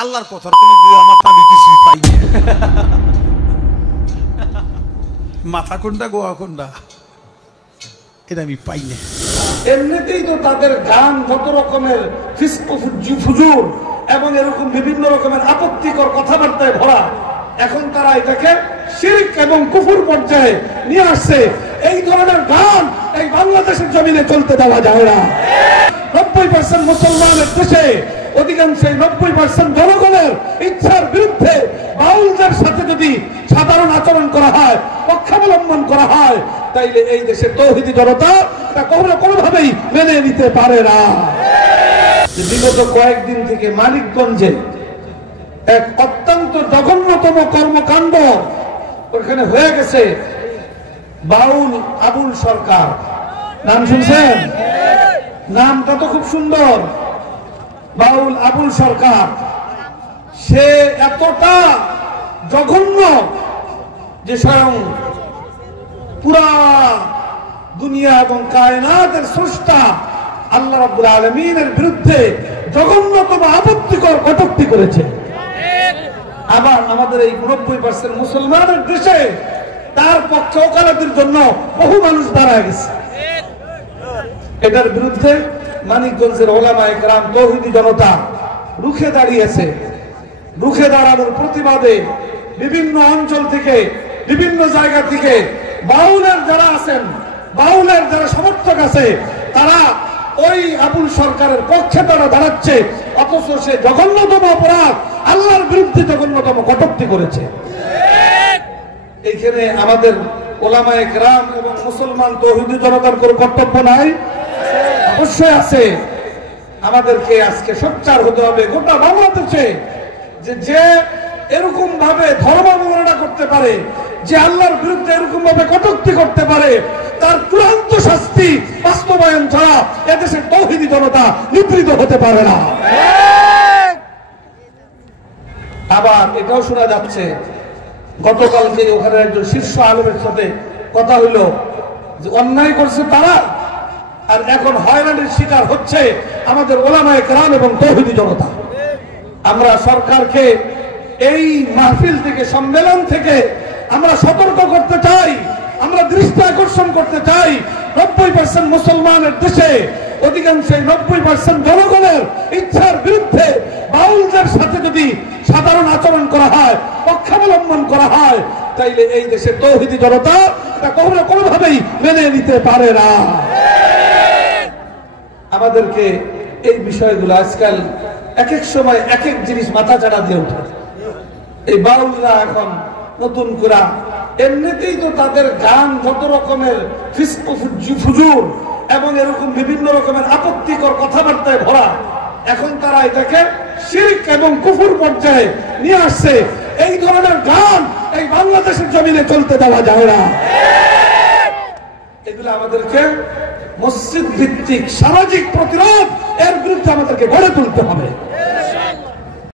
আল্লাহর কথার কোনো গোয়া মাথা আমি কিছুই পাই না। মাথা কোনটা গোয়া কোনটা এটা আমি পাই না। এমনিতেই তো তাদের গান যত রকমের ফুজুর এবং এরকম বিভিন্ন রকমের আপত্তিকর কথাবার্তায় ভরা, এখন তারা এটাকে শিরক এবং কুফর পর্যায়ে নিয়ে আসছে। এই ধরনের গান এই বাংলাদেশের জমিনে চলতে দেওয়া যায় না। 90% মুসলমানের দেশে অধিকাংশ 90% জনগণের ইচ্ছার বিরুদ্ধে বাউলদের সাথে যদি সাধারণ আচরণ করা হয়, পক্ষাবলম্বন করা হয়, তাইলে এই দেশের তৌহিদি জনতা তা কোনোভাবেই মেনে নিতে পারে না। বিগত কয়েকদিন থেকে মানিকগঞ্জে এক অত্যন্ত জঘন্যতম কর্মকাণ্ড ওখানে হয়ে গেছে। বাউল আবুল সরকার, নাম শুনছেন? নামটা তো খুব সুন্দর, বাউল আবুল সরকার। সে এতটা জঘন্য যে স্বয়ং পুরা দুনিয়া এবং কায়নাতের স্রষ্টা আল্লাহ রাব্বুল আলামিনের বিরুদ্ধে জঘন্যতম আপত্তিকর কটূক্তি করেছে। আবার আমাদের এই 90% মুসলমানের দেশে তার পক্ষে ওকালতির জন্য বহু মানুষ দাঁড়ায় গেছে। এটার বিরুদ্ধে মানিকগঞ্জের ওলামায়ে কেরাম তৌহিদি জনতা রুখে দাঁড়িয়েছে। রুখে দাঁড়ানোর প্রতিবাদে বিভিন্ন অঞ্চল থেকে, বিভিন্ন জায়গা থেকে বাউলের যারা আছেন, বাউলের যারা সমর্থক আছে, তারা ওই আবুল সরকারের পক্ষে তারা দাঁড়াচ্ছে, অথচ সে জঘন্যতম অপরাধ, আল্লাহর বিরুদ্ধে জঘন্যতম কটূক্তি করেছে। এইখানে আমাদের ওলামায়ে কেরাম এবং মুসলমান তৌহিদি জনতার কোনো কর্তব্য নাই? অবশ্যই আছে। আমাদেরকে আজকে সোচ্চার হতে হবে গোটা বাংলাদেশে, যে এরকম ভাবে ধর্ম অবমাননা করতে পারে, যে আল্লাহর বিরুদ্ধে এরকম ভাবে কটূক্তি করতে পারে, তার চূড়ান্ত শাস্তি বাস্তবায়ন ছাড়া এদেশের তৌহিদি জনতা নিবৃত হতে পারে না। আবার এটাও শোনা যাচ্ছে, গতকালকে ওখানে একজন শীর্ষ আলেমের সাথে কথা হইল যে অন্যায় করছে তারা, আর এখন হয়রানির শিকার হচ্ছে আমাদের ওলামায়ে কেরাম এবং তৌহিদি জনতা। আমরা সরকারকে এই মাহফিল থেকে, সম্মেলন থেকে আমরা সতর্ক করতে চাই, আমরা দৃষ্টি আকর্ষণ করতে চাই। 90% মুসলমানের দেশে অধিকাংশ 90% জনগণের ইচ্ছার বিরুদ্ধে বাউলদের সাথে যদি সাধারণ আচরণ করা হয়, পক্ষাবলম্বন করা হয়, তাইলে এই দেশের তৌহিদি জনতা তা কোনোভাবেই মেনে নিতে পারে না। আমাদেরকে এই বিষয়গুলো আজকাল এক এক সময় এক এক জিনিস মাথা চাড়া দিয়ে ওঠে। এই বাউলরা এখন নতুন করে, এমনিতেই তো তাদের গান যত রকমের ফুজুর এবং এরকম বিভিন্ন রকমের আপত্তিকর কথাবার্তায় ভরা, এখন তারা এটাকে শিরক এবং কুফর পর্যায়ে নিয়ে আসছে। এই ধরনের গান এই বাংলাদেশের জমিনে চলতে দেওয়া যায় না। এগুলো আমাদেরকে মসজিদ ভিত্তিক সামাজিক প্রতিরোধ, এর বিরুদ্ধে আমাদেরকে গড়ে তুলতে হবে।